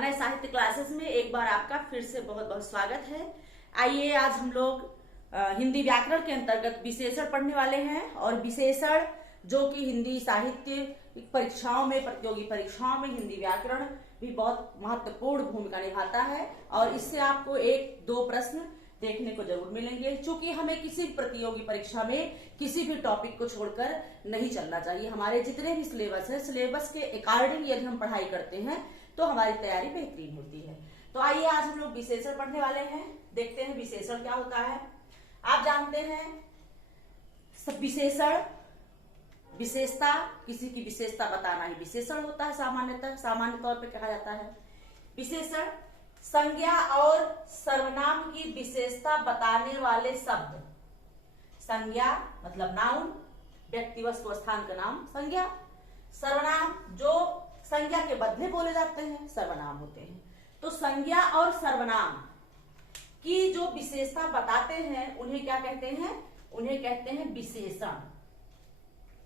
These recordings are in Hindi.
अनय साहित्य क्लासेस में एक बार आपका फिर से बहुत बहुत स्वागत है। आइए आज हम लोग हिंदी व्याकरण के अंतर्गत विशेषण पढ़ने वाले हैं और विशेषण जो कि हिंदी साहित्य परीक्षाओं में, प्रतियोगी परीक्षाओं में हिंदी व्याकरण भी बहुत महत्वपूर्ण भूमिका निभाता है और इससे आपको एक दो प्रश्न देखने को जरूर मिलेंगे। चूंकि हमें किसी प्रतियोगी परीक्षा में किसी भी टॉपिक को छोड़कर नहीं चलना चाहिए। हमारे जितने भी सिलेबस है, सिलेबस के अकॉर्डिंग यदि हम पढ़ाई करते हैं तो हमारी तैयारी बेहतरीन होती है। तो आइए आज हम लोग विशेषण पढ़ने वाले हैं। देखते हैं विशेषण क्या होता है। आप जानते हैं विशेषण, विशेषता, किसी की विशेषता बताना ही विशेषण होता है। सामान्य तौर पे कहा जाता है विशेषण संज्ञा और सर्वनाम की विशेषता बताने वाले शब्द। संज्ञा मतलब नाउन, व्यक्ति वस्तु स्थान का नाम संज्ञा। सर्वनाम जो संज्ञा के बदले बोले जाते हैं सर्वनाम होते हैं। तो संज्ञा और सर्वनाम की जो विशेषता बताते हैं उन्हें क्या कहते हैं? उन्हें कहते हैं विशेषण।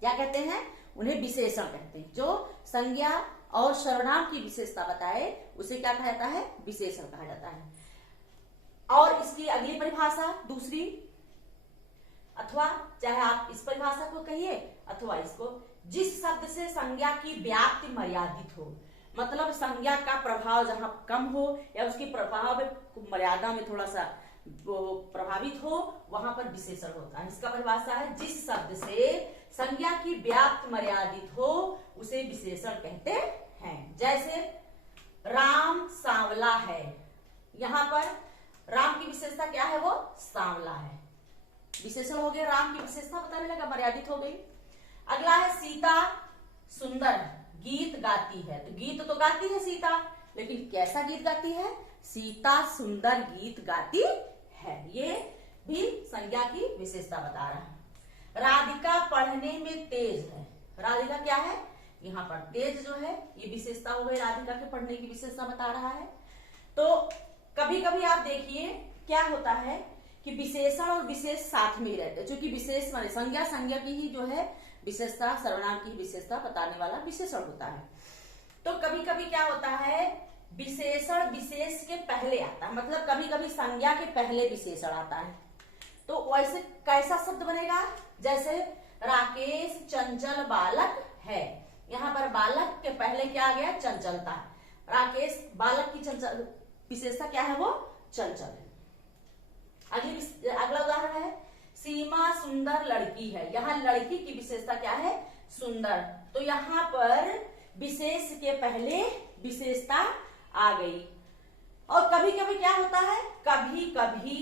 क्या कहते हैं? उन्हें विशेषण कहते हैं। जो संज्ञा और सर्वनाम की विशेषता बताए उसे क्या कहा जाता है? विशेषण कहा जाता है। और इसकी अगली परिभाषा दूसरी, अथवा चाहे आप इस परिभाषा को कहिए अथवा इसको, जिस शब्द से संज्ञा की व्याप्ति मर्यादित हो, मतलब संज्ञा का प्रभाव जहां कम हो या उसकी प्रभाव मर्यादा में थोड़ा सा प्रभावित हो, वहां पर विशेषण होता है। इसका परिभाषा है जिस शब्द से संज्ञा की व्याप्ति मर्यादित हो उसे विशेषण कहते हैं। जैसे राम सांवला है, यहां पर राम की विशेषता क्या है? वो सांवला है। विशेषण हो गया, राम की विशेषता बताने लगा, मर्यादित हो गई। अगला है सीता सुंदर गीत गाती है। तो गीत तो गाती है सीता, लेकिन कैसा गीत गाती है? सीता सुंदर गीत गाती है। ये भी संज्ञा की विशेषता बता रहा है। राधिका पढ़ने में तेज है। राधिका क्या है? यहाँ पर तेज जो है ये विशेषता हो गई, राधिका के पढ़ने की विशेषता बता रहा है। तो कभी कभी आप देखिए क्या होता है कि विशेषण और विशेष साथ में ही रहते हैं। चूंकि विशेष माने संज्ञा की ही जो है विशेषता, सर्वनाम की विशेषता बताने वाला विशेषण होता है। तो कभी कभी क्या होता है, विशेषण विशेष के पहले आता है, मतलब कभी कभी संज्ञा के पहले विशेषण आता है। तो वैसे कैसा शब्द बनेगा? जैसे राकेश चंचल बालक है, यहाँ पर बालक के पहले क्या आ गया? चंचलता। राकेश बालक की चंचल विशेषता क्या है? वो चंचल है। अगला उदाहरण है सीमा सुंदर लड़की है। यहाँ लड़की की विशेषता क्या है? सुंदर। तो यहाँ पर विशेष के पहले विशेषता आ गई। और कभी कभी क्या होता है, कभी कभी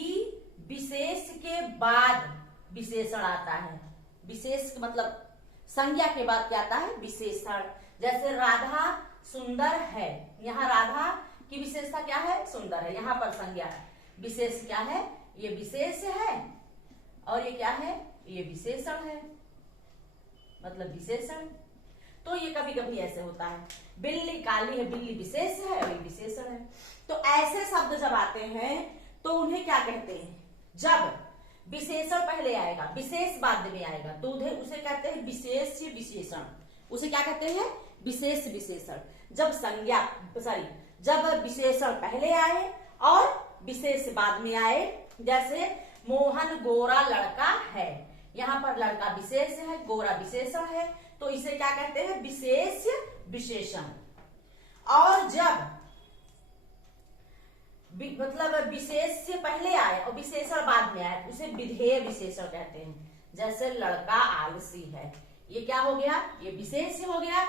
विशेष के बाद विशेषण आता है। विशेष मतलब संज्ञा के बाद क्या आता है? विशेषण। जैसे राधा सुंदर है, यहाँ राधा की विशेषता क्या है? सुंदर है। यहाँ पर संज्ञा है, विशेष क्या है? ये विशेष है और ये क्या है? ये विशेषण है, मतलब विशेषण। तो ये कभी कभी ऐसे होता है। बिल्ली काली है, बिल्ली विशेष है और ये विशेषण है। तो ऐसे शब्द जब आते हैं तो उन्हें क्या कहते हैं? जब विशेषण पहले आएगा, विशेष बाद में आएगा, तो उसे कहते हैं विशेष विशेषण। उसे क्या कहते हैं? विशेष विशेषण। जब विशेषण पहले आए और विशेष बाद में आए। जैसे मोहन गोरा लड़का है, यहाँ पर लड़का विशेष है, गोरा विशेषण है, तो इसे क्या कहते हैं? विशेष विशेषण। और जब मतलब विशेष से पहले आए और विशेषण बाद में आए उसे विधेय विशेषण कहते हैं। जैसे लड़का आलसी है, ये क्या हो गया? ये विशेष हो गया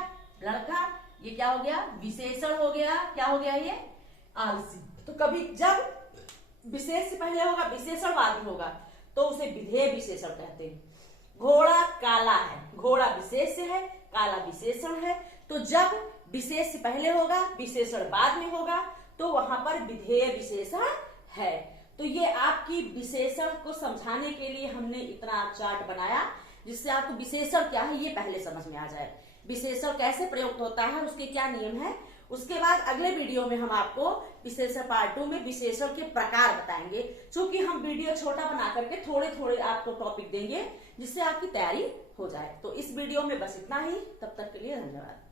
लड़का, ये क्या हो गया? विशेषण हो गया। क्या हो गया? ये आलसी। तो कभी जब विशेष से पहले होगा, विशेषण बाद में होगा, तो उसे विधेय विशेषण कहते हैं। घोड़ा काला है, घोड़ा विशेष है, काला विशेषण है। तो जब विशेष से पहले होगा, विशेषण बाद में होगा, तो वहां पर विधेय विशेषण है। तो ये आपकी विशेषण को समझाने के लिए हमने इतना चार्ट बनाया, जिससे आपको विशेषण क्या है ये पहले समझ में आ जाए। विशेषण कैसे प्रयुक्त होता है, उसके क्या नियम है। उसके बाद अगले वीडियो में हम आपको विशेषण पार्ट 2 में विशेषण के प्रकार बताएंगे। क्योंकि हम वीडियो छोटा बना करके थोड़े थोड़े आपको टॉपिक देंगे जिससे आपकी तैयारी हो जाए। तो इस वीडियो में बस इतना ही। तब तक के लिए धन्यवाद।